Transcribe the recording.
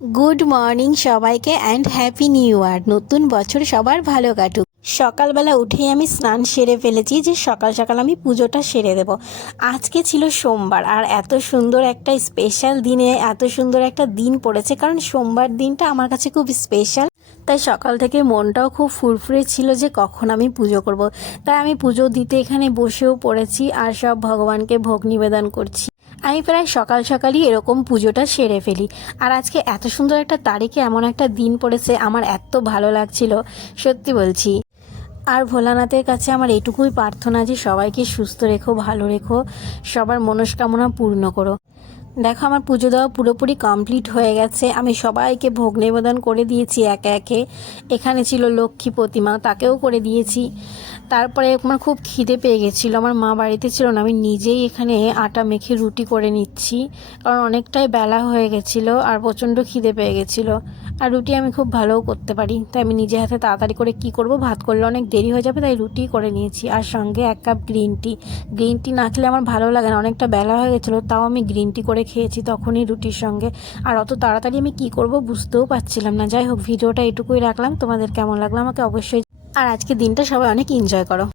Good morning সবাইকে and happy new year নতুন বছর সবার ভালো কাটুক। সকালবেলা উঠেই আমি স্নান সেরে ফেলেছি যে সকাল সকাল আমি পুজোটা সেরে দেব। আজকে ছিল সোমবার আর এত সুন্দর একটা স্পেশাল দিনে, এত সুন্দর একটা দিন পড়েছে কারণ সোমবার দিনটা আমার কাছে খুব স্পেশাল তাই সকাল থেকে মনটাও খুব ফুরফুরে ছিল যে কখন আমি পুজো করব। তাই আমি পুজো দিতে এখানে বসেও পড়েছি আর সব ভগবানকে ভোগ নিবেদন করছি। আমি প্রায় সকাল সকালই এরকম পুজোটা সেরে ফেলি। আর আজকে এত সুন্দর একটা তারিখে এমন একটা দিন পড়েছে, আমার এত ভালো লাগছিল, সত্যি বলছি। আর ভোলানাথের কাছে আমার এটুকুই প্রার্থনা যে সবাইকে সুস্থ রেখো, ভালো রেখো, সবার মনস্কামনা পূর্ণ করো। দেখো, আমার পুজো দেওয়া পুরোপুরি কমপ্লিট হয়ে গেছে। আমি সবাইকে ভোগ নিবেদন করে দিয়েছি একে একে। এখানে ছিল লক্ষ্মী প্রতিমা, তাকেও করে দিয়েছি। তারপরে আমার খুব খিদে পেয়ে গেছিল, আমার মা বাড়িতে ছিল না, আমি নিজেই এখানে আটা মেখে রুটি করে নিচ্ছি, কারণ অনেকটাই বেলা হয়ে গেছিল আর প্রচণ্ড খিদে পেয়ে গেছিল। আর রুটি আমি খুব ভালোও করতে পারি, তাই আমি নিজে হাতে তাড়াতাড়ি করে কি করব, ভাত করলে অনেক দেরি হয়ে যাবে, তাই রুটি করে নিয়েছি। আর সঙ্গে এক cup green tea green tea না খেলে আমার ভালো লাগে না, অনেকটা বেলা হয়ে গেছিল, তাও আমি গ্রিন টি করে খেয়েছি তখনই রুটির সঙ্গে। আর অত তাড়াতাড়ি আমি কি করব বুঝতেও পারছিলাম না, যাই হোক, ভিডিওটা এটুকুই রাখলাম, তোমাদের কেমন লাগল আমাকে অবশ্যই আর আজকে দিনটা সবাই অনেক এনজয় করো।